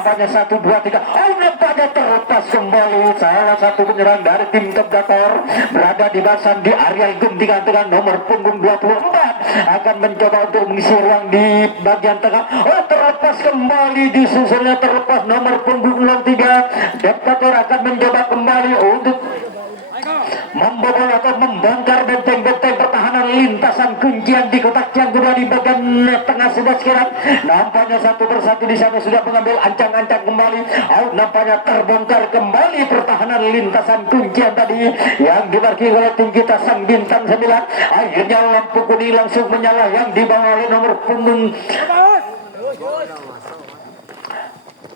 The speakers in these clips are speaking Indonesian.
nampaknya 1, 2, 3. Oh, nampaknya terlepas kembali salah satu penyerang dari tim Tepdator berada di basan di Ariel Guntingan dengan nomor punggung 24 akan mencoba untuk mengisi ruang di bagian tengah. Oh, terlepas kembali, disusulnya terlepas nomor punggung 03. Tepdator akan mencoba kembali untuk membobol atau membongkar benteng-benteng pertahanan lintasan kuncian di kotak yang kedua di bagian tengah sebelah kiri. Nampaknya satu persatu di sana sudah mengambil ancang-ancang kembali. Out nampaknya terbongkar kembali pertahanan lintasan kuncian tadi yang dimarkir oleh tim kita sang bintang 9. Akhirnya lampu kuning langsung menyala yang dibawa oleh nomor punggung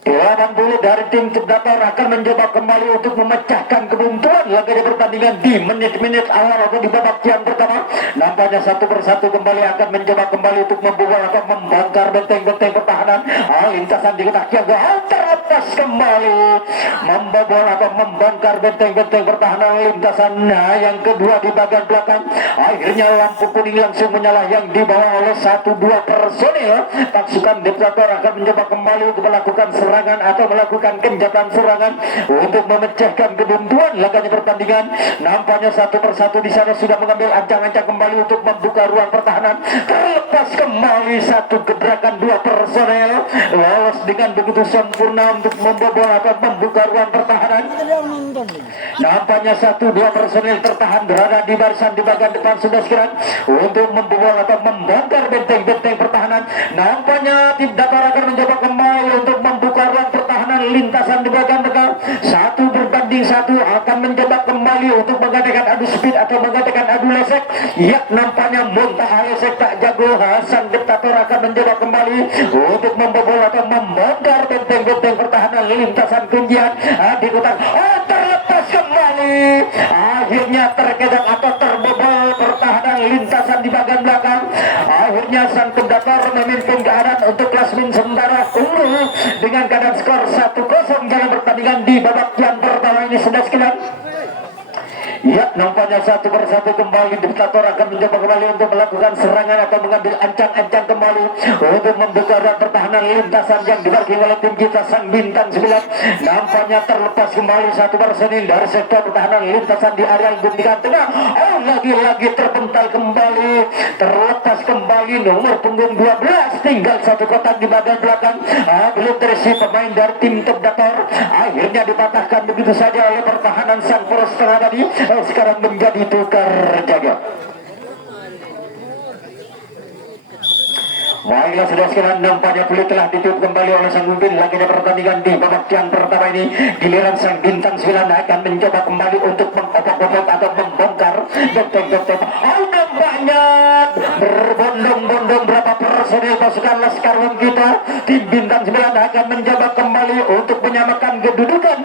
80 dari tim Tepdator akan mencoba kembali untuk memecahkan kebuntuan laga pertandingan di menit-menit awal atau di babak yang pertama. Nampaknya satu persatu kembali akan mencoba kembali untuk membobol atau membongkar benteng-benteng pertahanan lintasan di kotak yang terlepas kembali membobol atau membongkar benteng-benteng pertahanan lintasan yang kedua di bagian belakang. Akhirnya lampu kuning langsung menyala yang dibawa oleh 1-2 personil pasukan Tepdator akan mencoba kembali untuk melakukan serangan atau melakukan genjatan serangan untuk memecahkan kebuntuan laganya pertandingan. Nampaknya satu persatu di sana sudah mengambil ancang-ancang kembali untuk membuka ruang pertahanan. Terlepas kembali satu gebrakan 2 personel lolos dengan begitu sempurna untuk membobol atau membuka ruang pertahanan. Nampaknya 1-2 personel tertahan berada di barisan di bagian depan sudah sekarang untuk membobol atau membongkar benteng-benteng pertahanan. Nampaknya tim Tepdator akan mencoba kembali untuk membuka ruang pertahanan lintasan di bagian tengah. 1-1 akan mencoba kembali untuk mengadakan adu speed atau mengadakan adu lesek. Ya, nampaknya Muntah lesek tak jago. Hasan Tepdator akan mencoba kembali untuk membobol atau membongkar benteng-benteng pertahanan lintasan kuncian di kotak. Oh, terlepas kembali. Akhirnya terkedak atau terbobol pertahanan lintasan di bagian belakang. Akhirnya sang Tepdator memimpin keadaan untuk klasmen sementara unggul dengan keadaan skor 1-0 dalam pertandingan di babak yang pertama ini sudah sekian. Ya, nampaknya satu persatu kembali Tepdator akan mencoba kembali untuk melakukan serangan atau mengambil ancang-ancang kembali untuk membuka ruang pertahanan lintasan yang dibagikan oleh tim kita sang bintang 9. Nampaknya terlepas kembali satu personil dari sektor pertahanan lintasan di area guntingan tengah. Oh, lagi-lagi terpental kembali, terlepas kembali nomor punggung 12, tinggal satu kotak di bagian belakang. Belum terisi pemain dari tim Tepdator, akhirnya dipatahkan begitu saja oleh pertahanan sang poros tengah tadi. Sekarang menjadi tukar jaga. Baiklah, sudah sekarang nampaknya peluit telah ditutup kembali oleh sang pemimpin laginya pertandingan di babak yang pertama ini. Giliran sang bintang 9 akan mencoba kembali untuk mengobok-obok atau membongkar benteng-benteng. Oh, nampaknya berbondong-bondong berapa personil pasukan Laskar Wong kita. Tim bintang 9 akan mencoba kembali untuk menyamakan kedudukan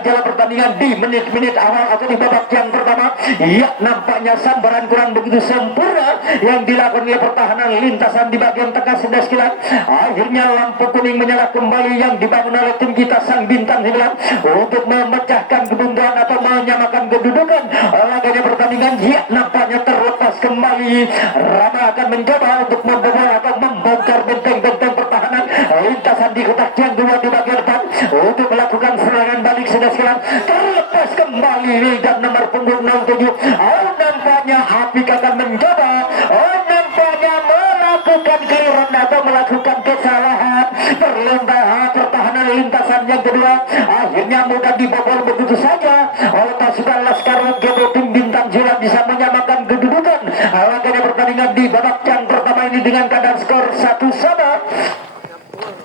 jalan pertandingan di menit-menit awal atau di babak yang pertama. Ya, nampaknya sambaran kurang begitu sempurna yang dilakukan oleh pertahanan lintasan di bagian tengah 11 kilat. Akhirnya lampu kuning menyala kembali yang dibangun oleh tim kita sang bintang 9 untuk memecahkan kebuntuan atau menyamakan kedudukan laganya pertandingan. Ya, nampaknya terlepas kembali. Rama akan mencoba untuk membobol atau membongkar benteng-benteng pertahanan lintasan di kotak yang dua di bagian depan untuk melakukan serangan balik. Sudah sekarang terlepas kembali dan nomor punggung 07. Oh, nampaknya Apik akan mencoba. Oh, nampaknya melakukan keliruan atau melakukan kesalahan perlombaan pertahanan lintasan yang kedua. Akhirnya mudah dibobol begitu saja oleh pasukan Laskar GD. Tim bintang 9 bisa menyamakan kedudukan laganya pertandingan di babak yang pertama ini dengan keadaan skor 1-1.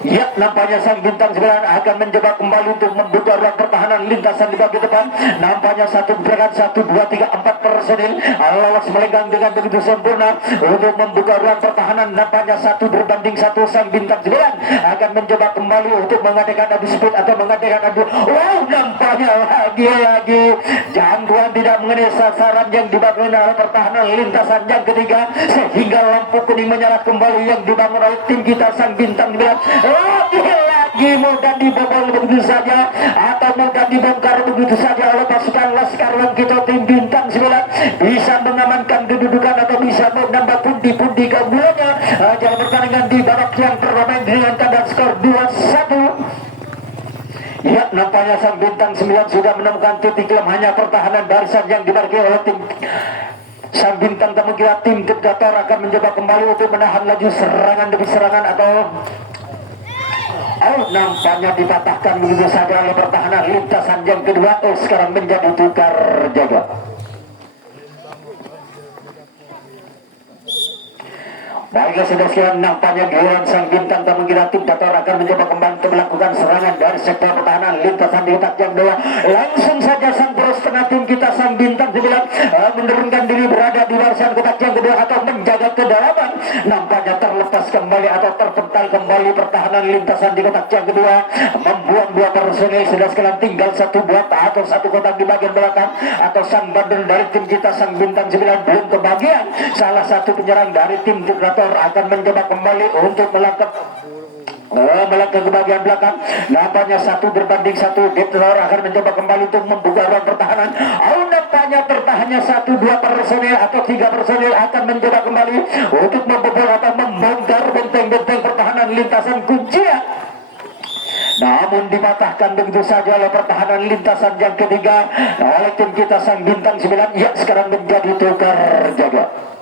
Ya, nampaknya sang bintang 9 akan mencoba kembali untuk membuka ruang pertahanan lintasan di bagian depan. Nampaknya satu gerakan 1, 2, 3, 4 personil lolos melenggang dengan begitu sempurna untuk membuka ruang pertahanan. Nampaknya 1-1 sang bintang 9 akan mencoba kembali untuk mengadakan adu speed atau mengadakan adu. Wow, nampaknya lagi-lagi jangkauan tidak mengenai sasaran yang dibangun oleh pertahanan lintasan yang ketiga, sehingga lampu kuning menyala kembali yang dibangun oleh tim kita sang bintang 9. Lagi mudah dibobol begitu saja atau mudah dibongkar begitu saja oleh pasukan Laskar Wong kita. Tim bintang 9 bisa mengamankan kedudukan atau bisa menambah pundi-pundi keunggulannya dalam pertandingan di babak yang pertama dengan keadaan skor 2-1. Ya, nampaknya sang bintang 9 sudah menemukan titik lemahnya pertahanan barisan yang dimarkir oleh tim. Sang bintang tamu kira tim diktator akan mencoba kembali untuk menahan laju serangan demi serangan atau nampaknya dipatahkan begitu saja oleh pertahanan lintasan yang kedua. Sekarang menjadi tukar jaga. Baiklah sudah siap, nampaknya giliran sang bintang tamu kira tim diktator akan mencoba kembali untuk melakukan serangan dari sektor pertahanan lintasan di kotak yang kedua. Langsung saja sang poros tengah tim kita sang bintang 9 menurunkan diri berada di barisan kotak yang kedua atau menjaga kedalaman. Nampaknya terlepas kembali atau terpental kembali pertahanan lintasan di kotak yang kedua, membuang dua personil. Sudah sekalian tinggal satu buat atau satu kotak di bagian belakang atau sang bandel dari tim kita sang bintang 9 belum kebagian. Salah satu penyerang dari tim diktator akan mencoba kembali untuk melangkah ke bagian belakang. Nampaknya 1 berbanding 1. Diktator akan mencoba kembali untuk membuka ruang pertahanan. Nampaknya bertahannya 1-2 personil atau 3 personil akan mencoba kembali untuk membobol atau membongkar benteng-benteng pertahanan lintasan kuncian. Namun dipatahkan begitu saja oleh pertahanan lintasan yang ketiga oleh tim kita sang bintang 9. Ya, sekarang menjadi tukar jaga.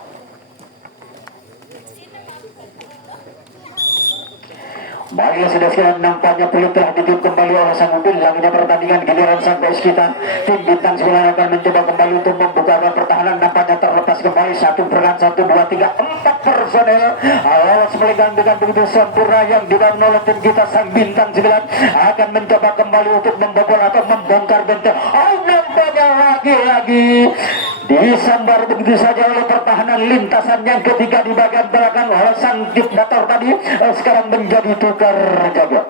Baiklah sudah sekalian, nampaknya peluit telah ditiup kembali oleh sang mobil. Langitnya pertandingan giliran sampai sekitar tim bintang 9 akan mencoba kembali untuk membuka pertahanan. Nampaknya terlepas kembali 1 peran 1, 2, 3, 4 personel awas melenggang dengan begitu sempurna yang dibangun oleh tim kita sang bintang 9 akan mencoba kembali untuk membobol atau membongkar benteng. Nampaknya lagi-lagi disambar begitu saja oleh pertahanan lintasan yang ketiga di bagian belakang oleh sang diktator tadi. Sekarang menjadi tukar jaga.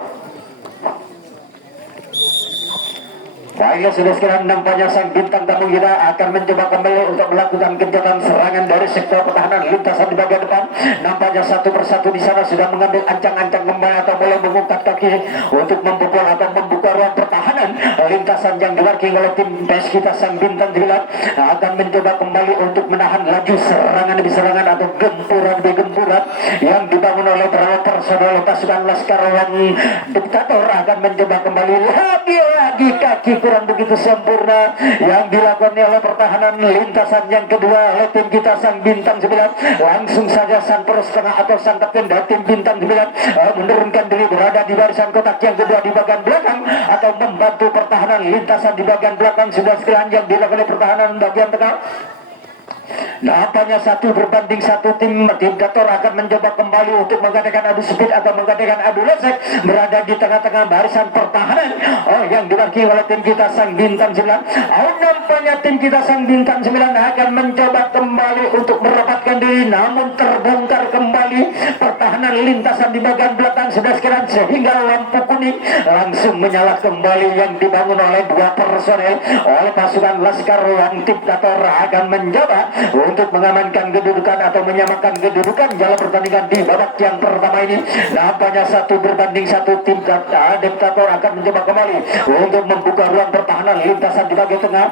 Baiklah sudah sekarang, nampaknya sang bintang tamu kita akan mencoba kembali untuk melakukan kegiatan serangan dari sektor pertahanan lintasan di bagian depan. Nampaknya 1 persatu di sana sudah mengambil ancang-ancang kembali atau mulai mengangkat kaki untuk membobol atau membuka ruang pertahanan lintasan yang dimarking oleh tim PES kita sang bintang 9 akan mencoba kembali untuk menahan laju serangan demi serangan atau gempuran demi gempuran yang dibangun oleh beberapa personel pasukan Laskar yang diktator akan mencoba kembali lagi kaki kurang begitu sempurna yang dilakukan oleh pertahanan lintasan yang kedua oleh tim kita sang bintang 9. Langsung saja sang poros tengah atau sang kapten dari tim bintang 9 menurunkan diri berada di barisan kotak yang kedua di bagian belakang atau membantu pertahanan lintasan di bagian belakang. Sudah sekalian yang dilakukan oleh pertahanan bagian tengah. Nampaknya 1 berbanding 1 tim diktator akan mencoba kembali untuk mengadakan adu speed atau mengadakan adu lesek berada di tengah-tengah barisan pertahanan yang dimarking oleh tim kita sang bintang 9. Nampaknya tim kita sang bintang 9 akan mencoba kembali untuk merapatkan diri, namun terbongkar kembali pertahanan lintasan di bagian belakang. Sudah sekarang sehingga lampu kuning langsung menyala kembali yang dibangun oleh 2 personel oleh pasukan Laskar yang diktator akan mencoba untuk mengamankan kedudukan atau menyamakan kedudukan dalam pertandingan di babak yang pertama ini. Nampaknya 1 berbanding 1 tim diktator akan mencoba kembali untuk membuka ruang pertahanan lintasan di bagian tengah.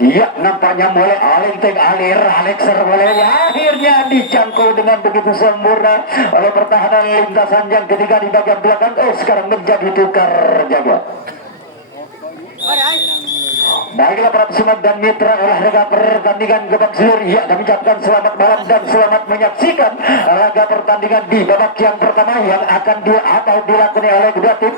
Ya, nampaknya mulai alenteng alir Alexer mulai akhirnya dijangkau dengan begitu sempurna oleh pertahanan lintasan yang ketiga di bagian belakang. Sekarang menjadi tukar jaga. Baiklah para pesemak dan mitra olahraga pertandingan gebak seluruh, ya, kami ucapkan selamat malam dan selamat menyaksikan laga pertandingan di babak yang pertama yang akan dilakukan oleh kedua tim.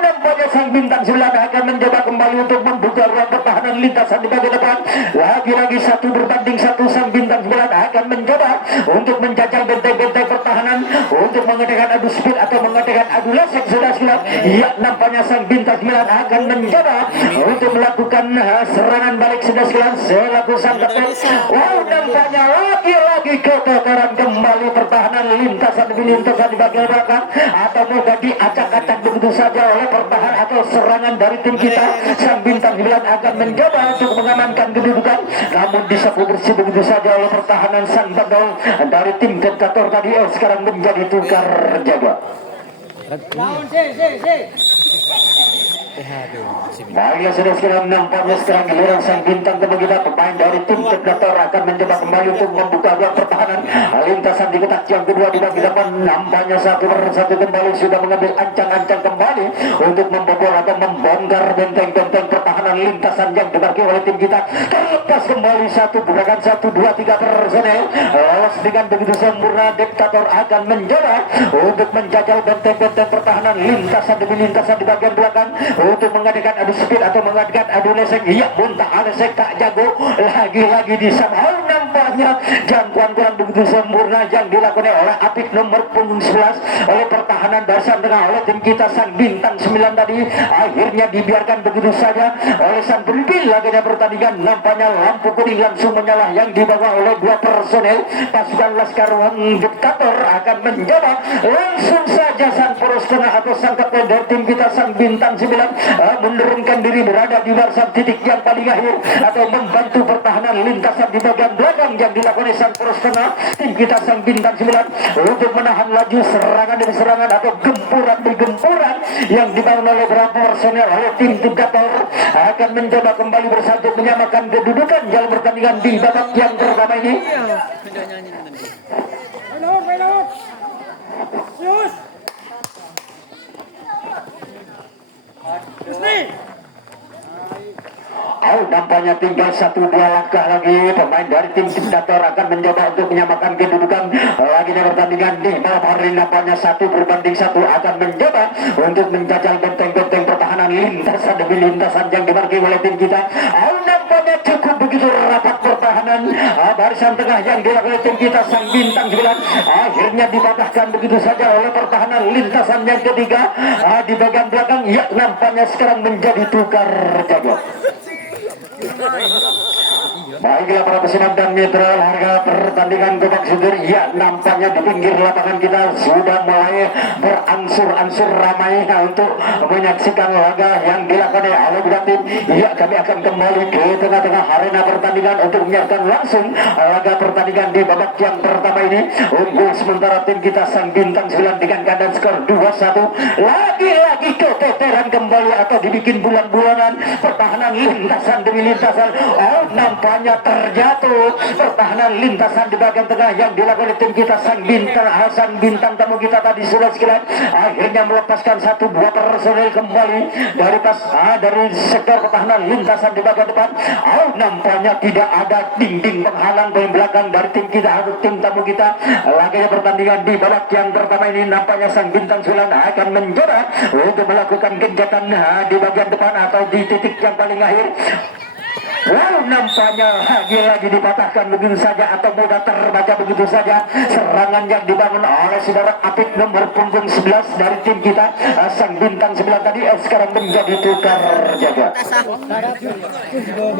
Nampaknya sang bintang 9 akan mencoba kembali untuk membuka ruang pertahanan lintasan di bagian depan. Lagi-lagi 1 berbanding 1 sang bintang 9 akan mencoba untuk menjajal benteng-benteng pertahanan untuk mengadakan adu speed atau mengadakan adu lesek. Sudah siap, ya, nampaknya sang bintang 9 akan mencoba untuk melakukan serangan balik. Sudah siap selaku sang kapten. Nampaknya lagi-lagi kekotoran kembali pertahanan lintasan di bagian belakang atau mudah diacak-acak begitu saja oleh pertahanan atau serangan dari tim kita sang bintang 9 akan mencoba untuk mengamankan kedudukan, namun disapu bersih begitu saja oleh pertahanan sang bandol dari tim diktator tadi. Sekarang menjadi tukar jaga. Baiklah sudah sekarang nampaknya sekarang giliran sang bintang tamu kita pemain dari tim Predator akan mencoba kembali untuk membuka ruang pertahanan. Lintasan di kotak yang kedua di bagi depan nampaknya satu persatu kembali sudah mengambil ancang-ancang kembali untuk membobol atau membongkar benteng-benteng pertahanan lintasan yang dibagi oleh tim kita. Terlepas kembali satu gerakan 1, 2, 3 personel lolos dengan begitu sempurna. Diktator akan mencoba untuk menjajal benteng-benteng pertahanan lintasan demi lintasan di bagian belakang untuk mengadakan adu speed atau mengadakan adu leseng. Iya, muntah leseng tak jago lagi-lagi di sana. Nampaknya jangkauan kurang begitu sempurna yang dilakukan oleh Apik nomor punggung 11 oleh pertahanan dasar tengah oleh tim kita sang bintang 9 tadi. Akhirnya dibiarkan begitu saja oleh sang pemimpin laganya pertandingan. Nampaknya lampu kuning langsung menyala yang dibawa oleh dua personel pasukan Laskar Diktator akan mencoba langsung saja sang poros tengah atau sang kapten dari tim kita sang bintang 9 menurunkan diri berada di barisan titik yang paling akhir atau membantu pertahanan lintasan di bagian belakang yang dilakukan oleh sang poros tengah tim kita sang bintang 9 untuk menahan laju serangan demi serangan atau gempuran demi gempuran yang dibangun oleh beberapa personel oleh tim Diktator akan mencoba kembali bersatu menyamakan kedudukan jalan pertandingan di babak yang pertama ini. Nampaknya tinggal 1-2 langkah lagi. Pemain dari tim Diktator akan mencoba untuk menyamakan kedudukan lagi di pertandingan di malam hari. Nampaknya 1-1 akan mencoba untuk menjajal benteng-benteng pertahanan lintasan demi lintasan yang dimiliki oleh tim kita. Nampaknya cukup begitu rapat pertahanan barisan tengah yang dilakukan oleh tim kita sang bintang 9 akhirnya dipatahkan begitu saja oleh pertahanan lintasan yang ketiga di bagian belakang. Ya, nampaknya sekarang menjadi tukar jago. Baiklah para pesimak dan mitra harga pertandingan Gobak Sudur. Ya, nampaknya di pinggir lapangan kita sudah mulai berangsur-angsur ramai untuk menyaksikan laga yang dilakukan oleh dua tim. Ya, kami akan kembali ke tengah-tengah arena pertandingan untuk menyaksikan langsung laga pertandingan di babak yang pertama ini. Unggul sementara tim kita sang bintang 9 dengan keadaan skor 2-1. Lagi-lagi keteteran kembali atau dibikin bulan-bulanan pertahanan lintasan demi lintasan. Nampaknya terjatuh pertahanan lintasan di bagian tengah yang dilakukan oleh tim kita sang bintang tamu kita tadi sudah sekilas akhirnya melepaskan 1-2 personel kembali dari sektor pertahanan lintasan di bagian depan. Nampaknya tidak ada dinding penghalang dari belakang dari tim kita atau tim tamu kita. Laganya pertandingan di babak yang pertama ini nampaknya sang bintang 9 akan mencoba untuk melakukan kegiatan di bagian depan atau di titik yang paling akhir. Nampaknya lagi-lagi dipatahkan begitu saja atau mudah terbaca begitu saja serangan yang dibangun oleh saudara Apik nomor punggung 11 dari tim kita sang bintang 9 tadi sekarang menjadi tukar jaga.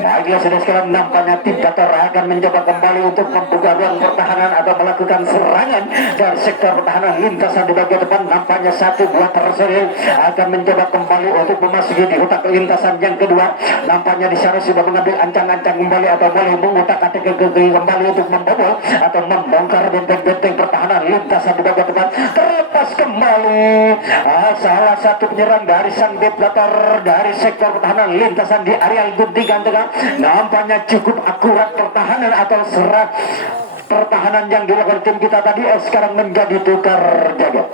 Baiklah sudah sekarang nampaknya tim Diktator akan mencoba kembali untuk membuka ruang pertahanan atau melakukan serangan dari sektor pertahanan lintasan di bagian depan. Nampaknya 1-2 personil akan mencoba kembali untuk memasuki di kotak lintasan yang kedua. Nampaknya di sana sudah mengambil ancang-ancang kembali atau mulai mengutak-atik kembali untuk membobol atau membongkar benteng-benteng pertahanan lintasan di bagian depan. Terlepas kembali salah satu penyerang dari sang Diktator dari sektor pertahanan lintasan di area guntingan tengah. Nampaknya cukup akurat pertahanan atau serang pertahanan yang dilakukan tim kita tadi sekarang menjadi tukar jaga.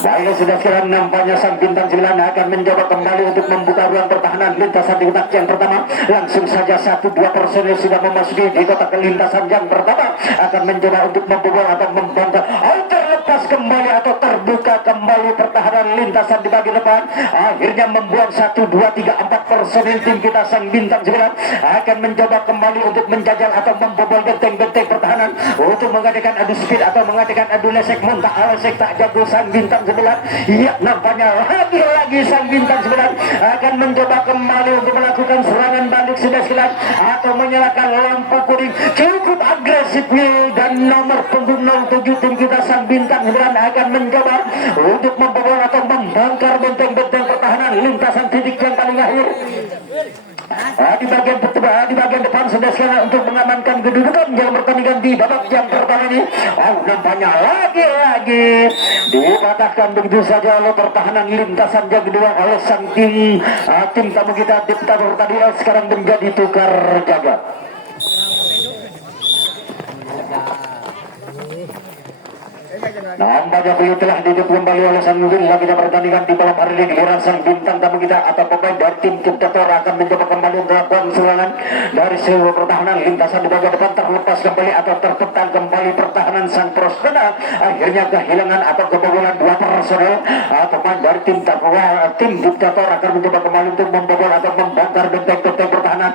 Baiklah sudah sekarang nampaknya sang bintang 9 akan mencoba kembali untuk membuka ruang pertahanan lintasan di kotak yang pertama. Langsung saja 1-2 personil sudah memasuki di kotak lintasan yang pertama akan mencoba untuk membobol atau membongkar. Terlepas kembali atau terbuka kembali pertahanan lintasan di bagian depan akhirnya membuang 1, 2, 3, 4 personil tim kita sang bintang 9 akan mencoba kembali untuk menjajal atau membobol benteng-benteng pertahanan untuk mengadakan adu speed atau mengadakan adu lesek muntah lesek tak jago sang bintang 9. Ya, nampaknya lagi-lagi sang bintang 9 akan mencoba kembali untuk melakukan serangan balik sudah silat atau menyalakan lampu kuning cukup agresif dan nomor punggung 07 tim kita sang bintang 9 akan mencoba untuk membobol atau membongkar benteng-benteng pertahanan lintasan titik yang paling akhir. Di bagian depan sudah sekarang untuk mengamankan kedudukan yang pertandingan di babak yang pertama ini. Nampaknya lagi-lagi dipatahkan begitu saja oleh pertahanan lintasan yang kedua oleh sang tim tamu kita Diktator tadi sekarang menjadi tukar jaga. Nampaknya beliau telah ditutup kembali oleh sang Nudin lagi pertandingan di malam hari ini. Giliran sang bintang tamu kita atau pemain dari tim Diktator akan mencoba kembali melakukan serangan dari seluruh pertahanan lintasan di bagian depan terlepas kembali atau tertekan kembali pertahanan sang Prostina. Akhirnya kehilangan atau kebobolan dua personel pemain dari tim Diktator akan mencoba kembali untuk membobol atau membongkar benteng-benteng pertahanan.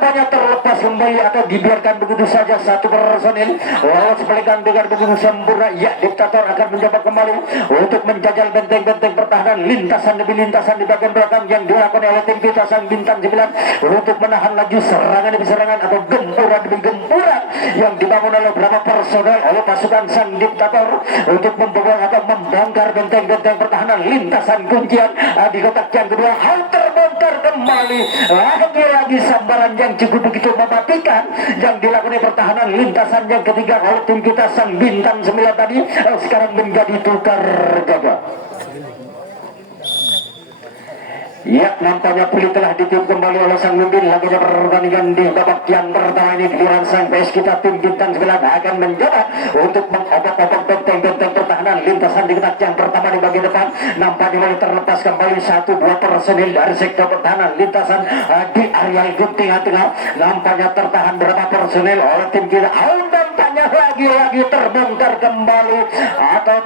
Nampaknya terlepas kembali atau dibiarkan begitu saja satu personel lawan sepelekan dengan begitu sempurna. Ya, Diktator akan mencoba kembali untuk menjajal benteng-benteng pertahanan lintasan demi lintasan di bagian belakang yang dilakukan oleh tim kita sang bintang 9 untuk menahan laju serangan demi serangan atau gempuran demi gempuran yang dibangun oleh beberapa personel oleh pasukan sang Diktator untuk membobol atau membongkar benteng-benteng pertahanan lintasan kuncian di kotak yang kedua. Hal terbongkar kembali lagi-lagi sambaran yang cukup begitu mematikan yang dilakukan oleh pertahanan lintasan yang ketiga oleh tim kita sang bintang 9 tadi sekarang menjadi tukar jaga. Ya, nampaknya pulih telah ditiup kembali oleh sang Nudin lagi pertandingan di babak yang pertama ini. Giliran sang PS kita tim bintang 9 akan mencoba untuk mengobok-obok benteng-benteng pertahanan lintasan di kotak yang pertama di bagian depan. Nampaknya mulai terlepas kembali 1-2 personil dari sektor pertahanan lintasan di area gunting tengah. Nampaknya tertahan berapa personil oleh tim kita. Nampaknya lagi-lagi terbongkar kembali atau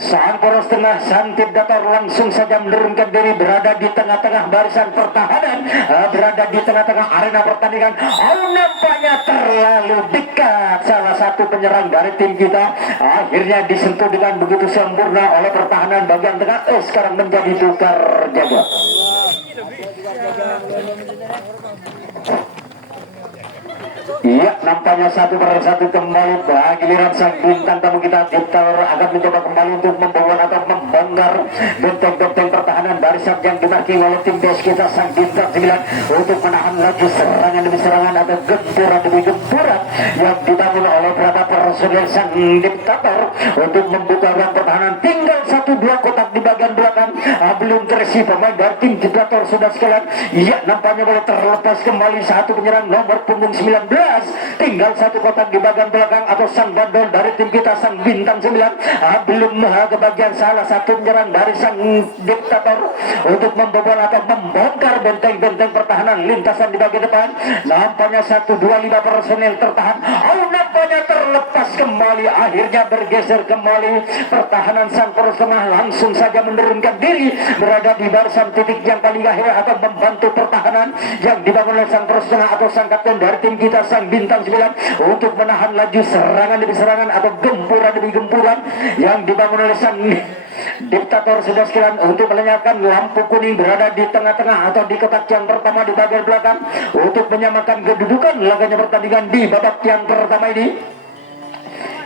sang poros tengah sang Diktator langsung saja menurunkan diri berada di tengah-tengah barisan pertahanan, berada di tengah-tengah arena pertandingan. Nampaknya terlalu dekat salah satu penyerang dari tim kita akhirnya disentuh dengan begitu sempurna oleh pertahanan bagian tengah. Sekarang menjadi tukar jaga. Iya, nampaknya satu persatu kembali giliran sang bintang tamu kita Diktator akan mencoba kembali untuk membobol atau membongkar benteng-benteng pertahanan barisan yang dimarking oleh tim base kita sang bintang 9 untuk menahan laju serangan demi serangan atau gempuran demi gempuran yang dibangun oleh beberapa personel sang Diktator untuk membuka ruang pertahanan. Tinggal 1-2 kotak di bagian belakang belum terisi pemain dari tim Diktator sudah sekalian. Iya, nampaknya boleh terlepas kembali satu penyerang nomor punggung 19. Tinggal satu kotak di bagian belakang atau sang bandol dari tim kita sang bintang 9 belum kebagian salah satu penyerang dari sang Diktator untuk membobol atau membongkar benteng-benteng pertahanan lintasan di bagian depan. Nampaknya 1-2-5 personel tertahan. Nampaknya terlepas kembali akhirnya bergeser kembali pertahanan sang poros tengah langsung saja menurunkan diri berada di barisan titik yang paling akhir atau membantu pertahanan yang dibangun oleh sang poros tengah atau sang kapten dari tim kita sang bintang 9 untuk menahan laju serangan demi serangan atau gempuran demi gempuran yang dibangun oleh sang Diktator sudah sekalian untuk menyalakan lampu kuning berada di tengah-tengah atau di kotak yang pertama di bagian belakang untuk menyamakan kedudukan laganya pertandingan di babak yang pertama ini.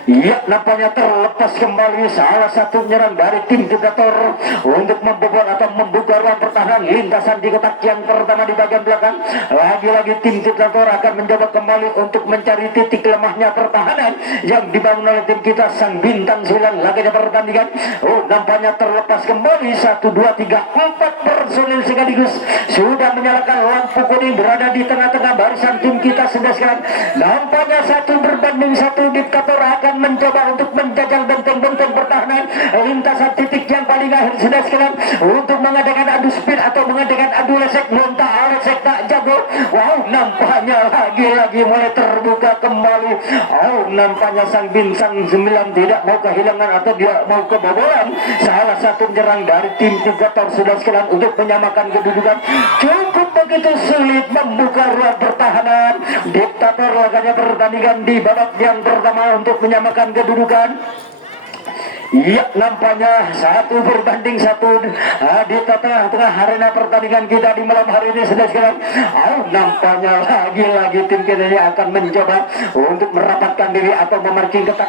Ya, nampaknya terlepas kembali salah satu penyerang dari tim Diktator untuk membobol atau membuka ruang pertahanan lintasan di kotak yang pertama di bagian belakang. Lagi-lagi tim Diktator akan mencoba kembali untuk mencari titik lemahnya pertahanan yang dibangun oleh tim kita sang bintang 9 laganya pertandingan. Nampaknya terlepas kembali 1, 2, 3, 4 personil sekaligus sudah menyalakan lampu kuning berada di tengah-tengah barisan tim kita sudah sekarang. Nampaknya 1 berbanding 1 Diktator akan mencoba untuk menjajal benteng-benteng pertahanan lintasan titik yang paling akhir sudah sekarang untuk mengadakan adu speed atau mengadakan adu lesek lontar lesek tak jago. Nampaknya lagi-lagi mulai terbuka kembali. Nampaknya sang bintang 9 tidak mau kehilangan atau tidak mau kebobolan salah satu penyerang dari tim Diktator sudah sekarang untuk menyamakan kedudukan. Cukup begitu sulit membuka ruang pertahanan. Diktator laganya pertandingan di babak yang pertama untuk menyamakan kedudukan. Ya, nampaknya 1 berbanding 1 di tengah-tengah arena pertandingan kita di malam hari ini sudah sekarang. Nampaknya lagi-lagi tim kita ini akan mencoba untuk merapatkan diri atau memarking ketat.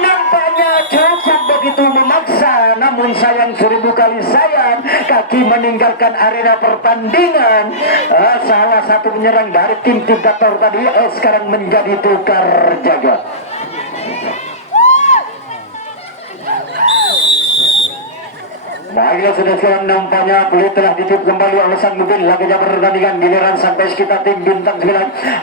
Nampaknya cukup begitu memaksa, namun sayang 1000 kali sayang kaki meninggalkan arena pertandingan. Salah satu penyerang dari tim diktator tadi sekarang menjadi tukar jaga. Baiklah sudah sekarang nampaknya peluit telah ditiup kembali oleh sang mobil. Laginya pertandingan giliran sampai sekitar tim bintang 9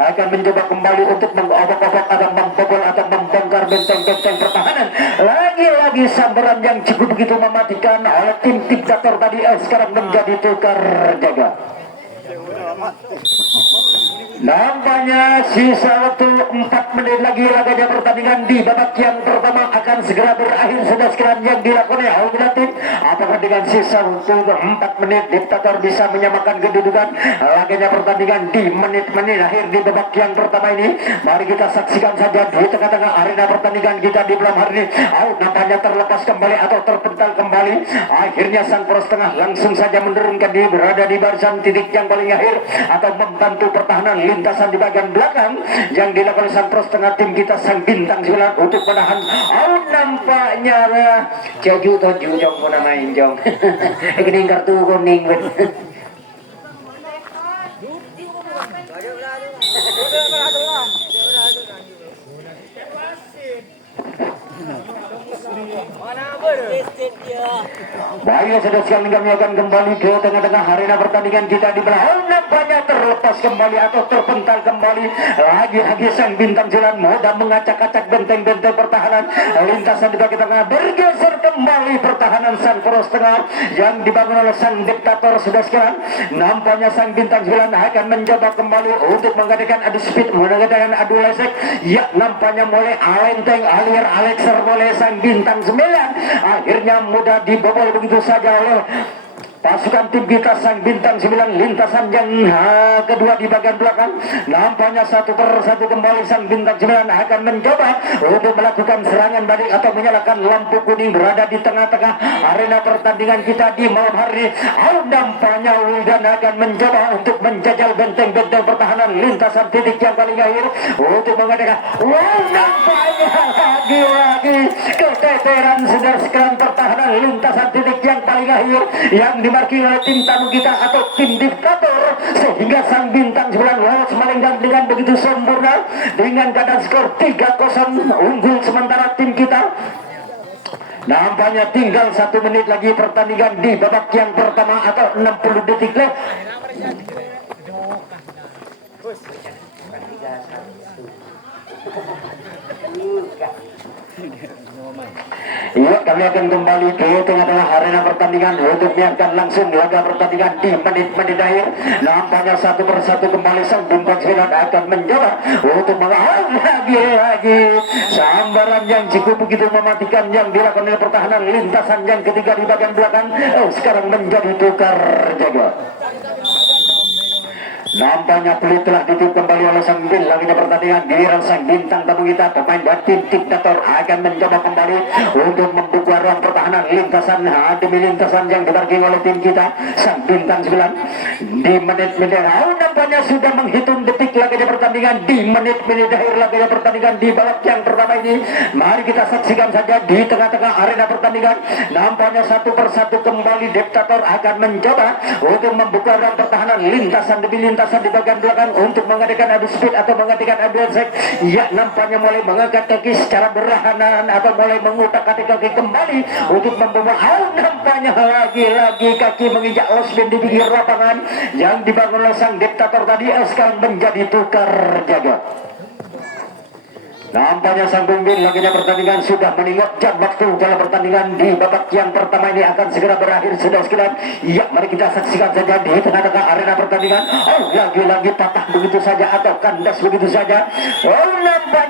akan mencoba kembali untuk mengobok-obok atau membobol atau membongkar benteng-benteng pertahanan. Lagi-lagi sambaran yang cukup begitu mematikan oleh tim diktator tadi sekarang menjadi tukar jaga. Nampaknya sisa waktu 4 menit lagi laganya pertandingan di babak yang pertama akan segera berakhir. Sudah sekarang yang dilakukan oleh tim. Apakah dengan sisa waktu 4 menit diktator bisa menyamakan kedudukan laganya pertandingan di menit-menit akhir di babak yang pertama ini? Mari kita saksikan saja di tengah-tengah arena pertandingan kita di malam hari ini. Nampaknya terlepas kembali atau terpental kembali. Akhirnya sang poros tengah langsung saja menurunkan diri, berada di barisan titik yang paling akhir atau membantu pertahanan lintasan di bagian belakang yang dilakukan sang pros tengah tim kita sang bintang 9 untuk menahan. Nampaknya jaju toju jong ko na main jong ini kartu kuning. Baiklah sudah siang kami akan kembali ke tengah-tengah arena pertandingan kita di belakang. Nampaknya terlepas kembali atau terpental kembali lagi-lagi sang bintang 9 mudah mengacak-acak benteng-benteng pertahanan lintasan di bagian tengah. Bergeser kembali pertahanan sang poros tengah yang dibangun oleh sang diktator. Sudah sekarang nampaknya sang bintang 9 akan mencoba kembali untuk mengadakan adu speed, mengadakan adu lesek. Ya, nampaknya mulai alenteng alir Alexer oleh sang bintang 9 akhirnya mudah dibobol begitu saja oleh pasukan tim kita sang bintang 9 lintasan yang kedua di bagian belakang. Nampaknya satu persatu kembali sang bintang 9 akan mencoba untuk melakukan serangan balik atau menyalakan lampu kuning berada di tengah-tengah arena pertandingan kita di malam hari ini. Nampaknya Wildan akan mencoba untuk menjajal benteng-benteng pertahanan lintasan titik yang paling akhir untuk mengadakan nampaknya lagi-lagi keteteran sudah sekarang pertahanan lintasan titik yang paling akhir yang dimarki oleh tim tamu kita atau tim diktator, sehingga sang bintang 9 lolos melenggang dengan begitu sempurna dengan keadaan skor 3-0 unggul sementara tim kita. Nampaknya tinggal 1 menit lagi pertandingan di babak yang pertama atau 60 detik lagi. Iya, kami akan kembali ke tengah-tengah arena pertandingan untuk menyiapkan langsung laga pertandingan di menit-menit akhir. Nampaknya satu persatu kembali sang bintang 9 akan mencoba untuk mengalah lagi sambaran yang cukup begitu mematikan yang dilakukan oleh pertahanan lintasan yang ketiga di bagian belakang. Sekarang menjadi tukar jaga. Nampaknya peluit telah ditutup kembali oleh sang bil lagi pertandingan giliran sang bintang tamu kita pemain dari tim diktator akan mencoba kembali untuk membuka ruang pertahanan lintasan demi lintasan yang dibagi oleh tim kita sang bintang 9 di menit-menit nampaknya sudah menghitung detik lagi pertandingan di menit-menit akhir lagi pertandingan di babak yang pertama ini. Mari kita saksikan saja di tengah-tengah arena pertandingan. Nampaknya satu persatu kembali diktator akan mencoba untuk membuka ruang pertahanan lintasan demi lintasan di bagian belakang untuk mengadakan adu speed atau mengadakan adu esek. Ya, nampaknya mulai mengangkat kaki secara berlahanan atau mulai mengutak-atik kaki kembali untuk membawa. Nampaknya lagi-lagi kaki menginjak losbin di pinggir lapangan yang dibangun oleh sang diktator tadi sekarang menjadi tukar jaga. Nampaknya sang pemimpin laginya pertandingan sudah meninggalkan jam waktu dalam pertandingan di babak yang pertama ini akan segera berakhir sudah sekian. Ya, mari kita saksikan saja di tengah-tengah arena pertandingan. Lagi-lagi patah begitu saja atau kandas begitu saja. Nampaknya